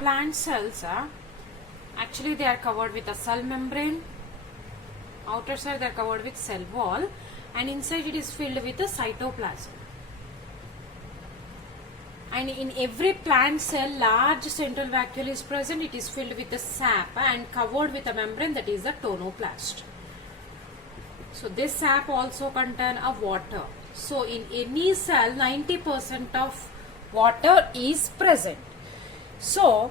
Plant cells actually they are covered with a cell membrane. Outer side they are covered with cell wall, and inside it is filled with the cytoplasm. And in every plant cell, large central vacuole is present. It is filled with the sap and covered with a membrane, that is the tonoplast. So this sap also contain a water. So in any cell, 90% of water is present. So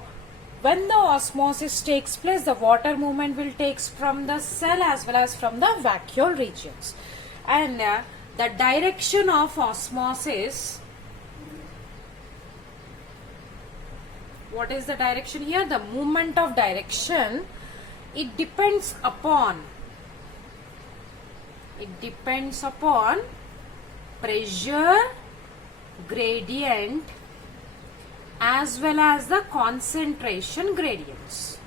when the osmosis takes place, the water movement will take from the cell as well as from the vacuole regions. And the direction of osmosis, what is the direction here? The movement of direction, it depends upon pressure gradient as well as the concentration gradients.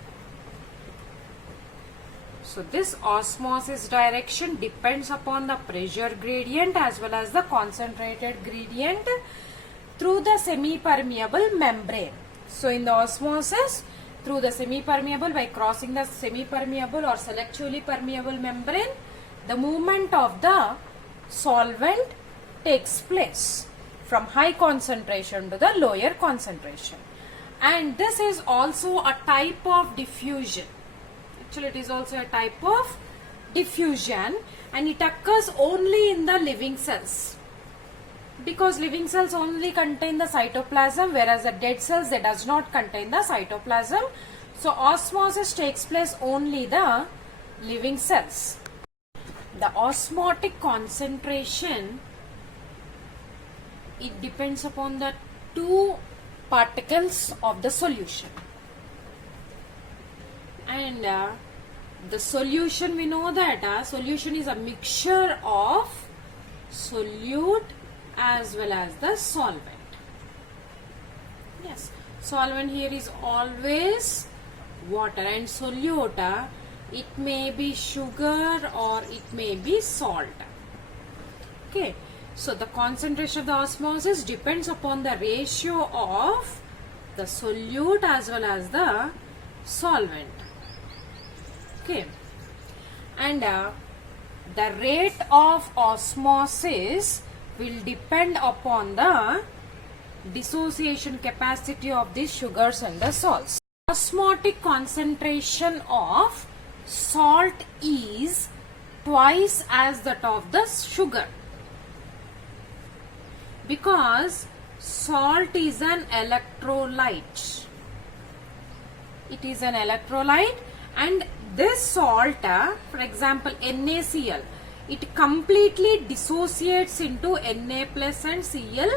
So this osmosis direction depends upon the pressure gradient as well as the concentrated gradient through the semi-permeable membrane. So in the osmosis, through the semi-permeable, by crossing the semi-permeable or selectively permeable membrane, the movement of the solvent takes place from high concentration to the lower concentration. And this is also a type of diffusion. Actually it is also a type of diffusion, and it occurs only in the living cells, because living cells only contain the cytoplasm, whereas the dead cells, they does not contain the cytoplasm. So osmosis takes place only the living cells. The osmotic concentration, it depends upon the two particles of the solution. And the solution, we know that solution is a mixture of solute as well as the solvent. Yes, solvent here is always water, and solute, it may be sugar or it may be salt. Okay, so the concentration of the osmosis depends upon the ratio of the solute as well as the solvent. Okay, and the rate of osmosis will depend upon the dissociation capacity of the sugars and the salts. Osmotic concentration of salt is twice as that of the sugar, because salt is an electrolyte. It is an electrolyte, and this salt, for example NaCl, it completely dissociates into Na plus and Cl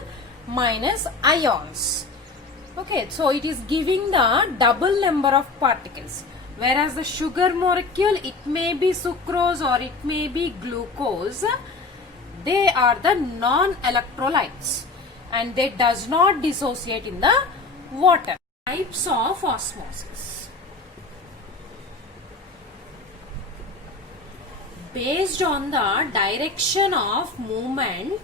minus ions. Okay, so it is giving the double number of particles, whereas the sugar molecule, it may be sucrose or it may be glucose, they are the non-electrolytes and they does not dissociate in the water. Types of osmosis. Based on the direction of movement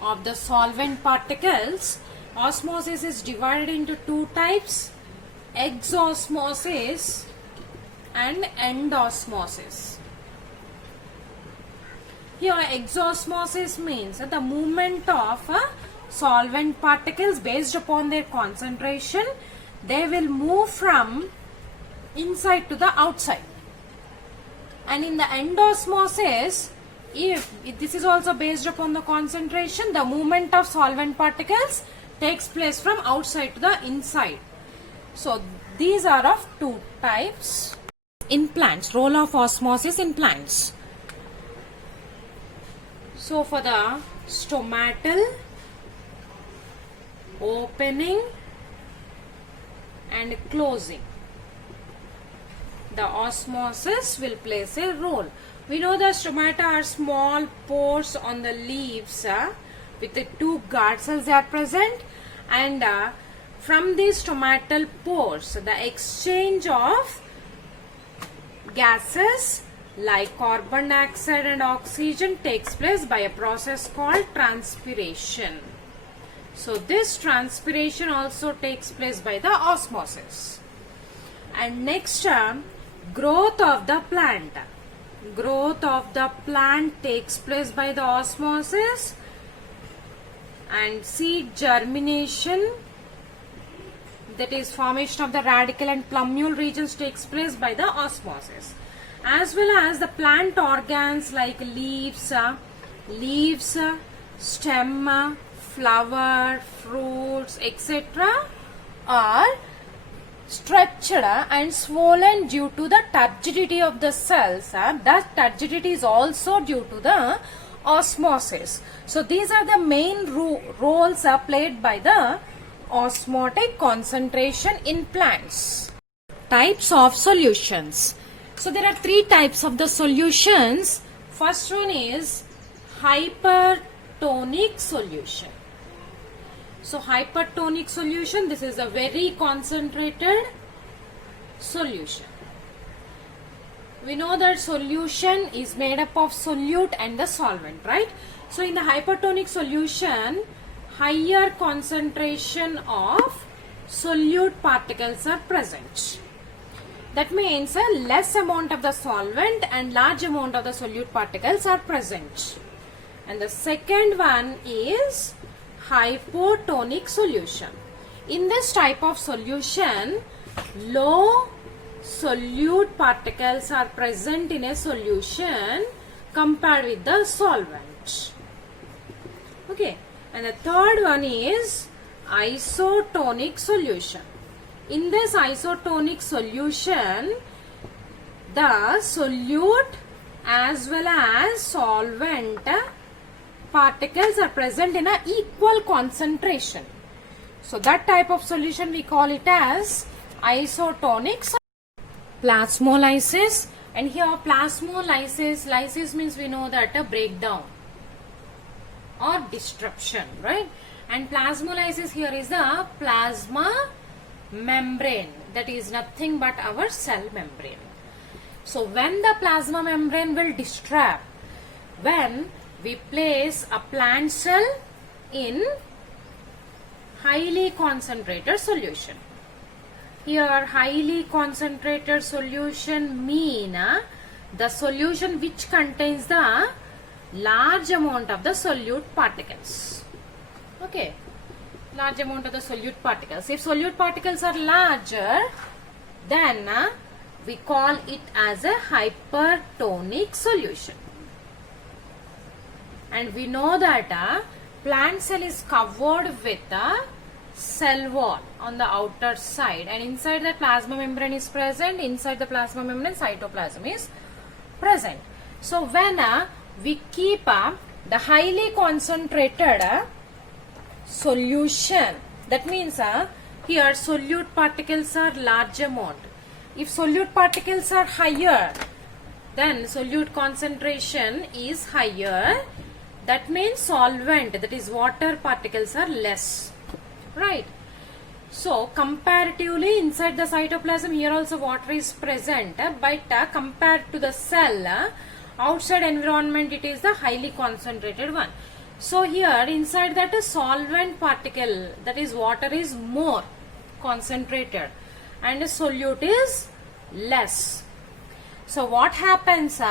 of the solvent particles, osmosis is divided into two types: exosmosis and endosmosis. Here exosmosis means the movement of solvent particles based upon their concentration. They will move from inside to the outside. And in the endosmosis, if this is also based upon the concentration, the movement of solvent particles takes place from outside to the inside. So these are of two types. In plants, role of osmosis in plants. So for the stomatal, opening and closing, the osmosis will play a role. We know the stomata are small pores on the leaves with the two guard cells that are present, and from these stomatal pores, the exchange of gases like carbon dioxide and oxygen takes place by a process called transpiration. So this transpiration also takes place by the osmosis. And next, growth of the plant. Growth of the plant takes place by the osmosis, and seed germination, that is formation of the radicle and plumule regions, takes place by the osmosis, as well as the plant organs like leaves, stem, flower, fruits, etc. are stretched and swollen due to the turgidity of the cells. That turgidity is also due to the osmosis. So these are the main roles played by the osmotic concentration in plants. Types of solutions. So there are three types of the solutions. First one is hypertonic solution. So hypertonic solution, this is a very concentrated solution. We know that solution is made up of solute and the solvent, right? So in the hypertonic solution, higher concentration of solute particles are present. That means a less amount of the solvent and large amount of the solute particles are present. And the second one is hypotonic solution. In this type of solution, low solute particles are present in a solution compared with the solvent. Okay. And the third one is isotonic solution. In this isotonic solution, the solute as well as solvent particles are present in an equal concentration. So that type of solution we call it as isotonic solution. Plasmolysis, and here lysis means we know that a breakdown or disruption, right? And plasmolysis here is the plasma membrane, that is nothing but our cell membrane. So when the plasma membrane will disrupt, when we place a plant cell in highly concentrated solution. Here highly concentrated solution mean the solution which contains the large amount of the solute particles. Okay, large amount of the solute particles. If solute particles are larger, then we call it as a hypertonic solution. And we know that plant cell is covered with a cell wall on the outer side, and inside the plasma membrane is present. Inside the plasma membrane, cytoplasm is present. So when we keep the highly concentrated solution, that means here solute particles are large amount. If solute particles are higher, then solute concentration is higher. That means solvent, that is water particles, are less, right? So comparatively inside the cytoplasm, here also water is present, but compared to the cell, outside environment, it is the highly concentrated one. So here inside that a solvent particle, that is water, is more concentrated and the solute is less. So what happens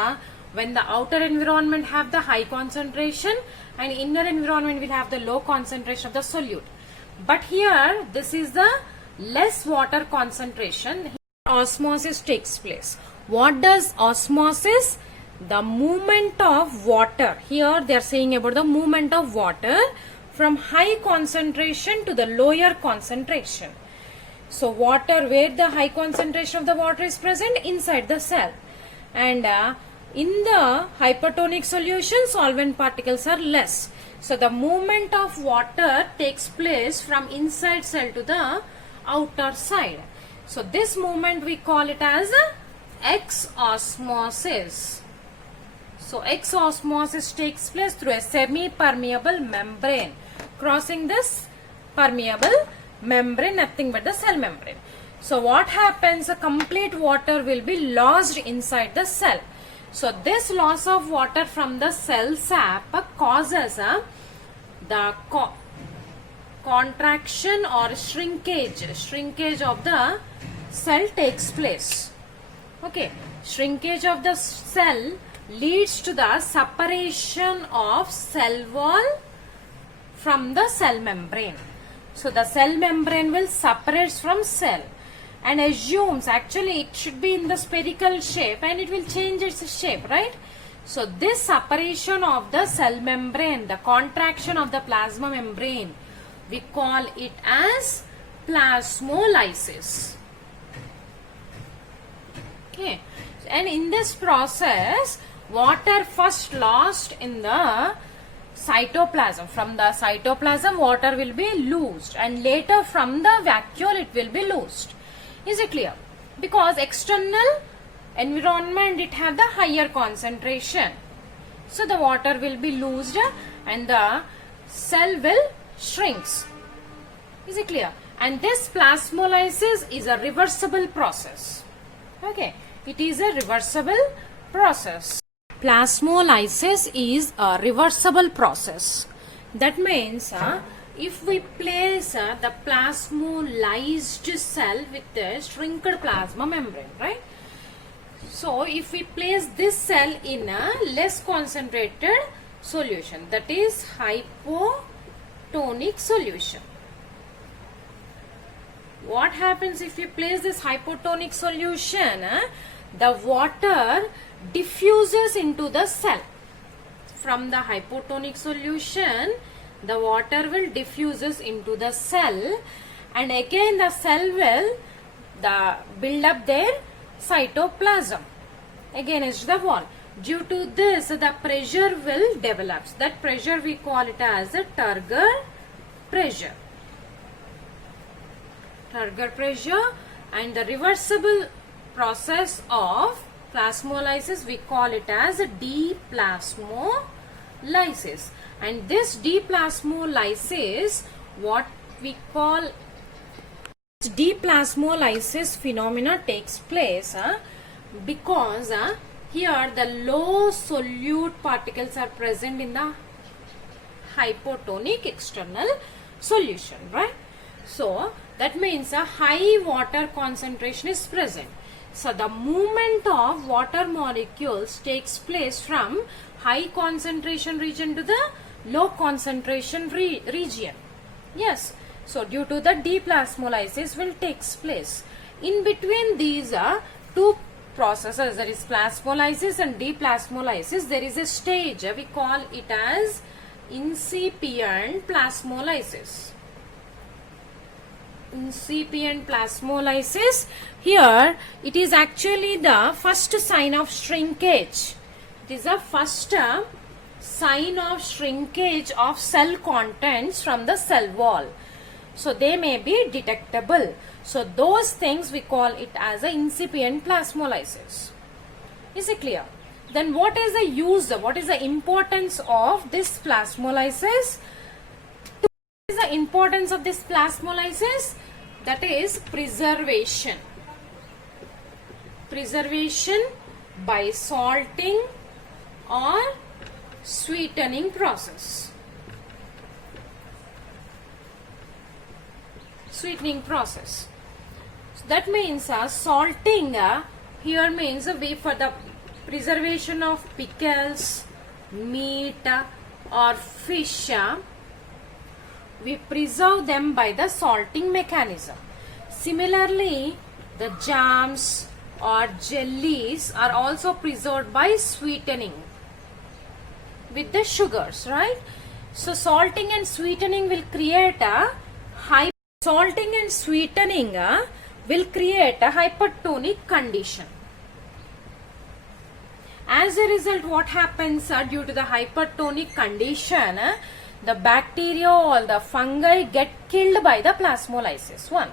when the outer environment have the high concentration and inner environment will have the low concentration of the solute. But here this is the less water concentration. Here osmosis takes place. What does osmosis? The movement of water. Here they are saying about the movement of water from high concentration to the lower concentration. So water, where the high concentration of the water is present? Inside the cell. And in the hypertonic solution, solvent particles are less. So the movement of water takes place from inside cell to the outer side. So this movement we call it as exosmosis. So exosmosis takes place through a semi-permeable membrane. Crossing this permeable membrane, nothing but the cell membrane. So what happens? A complete water will be lost inside the cell. So this loss of water from the cell sap causes contraction or shrinkage of the cell takes place. Okay, shrinkage of the cell leads to the separation of cell wall from the cell membrane. So the cell membrane will separate from cell and assumes, actually it should be in the spherical shape and it will change its shape, right? So this separation of the cell membrane, the contraction of the plasma membrane, we call it as plasmolysis. Okay, and in this process, water first lost in the cytoplasm. From the cytoplasm, water will be loosed, and later from the vacuole it will be loosed. Is it clear? Because external environment, it have the higher concentration. So the water will be loosed and the cell will shrinks. Is it clear? And this plasmolysis is a reversible process. Okay, it is a reversible process. Plasmolysis is a reversible process. That means if we place the plasmolyzed cell with the shrinked plasma membrane, right? So if we place this cell in a less concentrated solution, that is hypotonic solution. What happens if we place this hypotonic solution? The water diffuses into the cell. From the hypotonic solution, the water will diffuses into the cell, and again the cell will build up their cytoplasm against the wall. Due to this, the pressure will develop. That pressure we call it as a turgor pressure. Turgor pressure. And the reversible process of plasmolysis, we call it as a deplasmolysis. And this deplasmolysis, what we call deplasmolysis phenomena takes place because here the low solute particles are present in the hypotonic external solution, right? So that means a high water concentration is present. So the movement of water molecules takes place from high concentration region to the low concentration region. Yes. So due to the deplasmolysis will takes place. In between these two processes, there is plasmolysis and deplasmolysis, there is a stage, we call it as incipient plasmolysis. Incipient plasmolysis, here it is actually the first sign of shrinkage. It is the first sign of shrinkage of cell contents from the cell wall. So they may be detectable. So those things we call it as an incipient plasmolysis. Is it clear? Then what is the use, what is the importance of this plasmolysis? What is the importance of this plasmolysis? That is preservation. Preservation by salting or sweetening process. Sweetening process. So that means salting here means for the preservation of pickles, meat or fish. We preserve them by the salting mechanism. Similarly, the jams or jellies are also preserved by sweetening with the sugars, right? So salting and sweetening will create a hypertonic condition. As a result, what happens due to the hypertonic condition, the bacteria or the fungi get killed by the plasmolysis. One.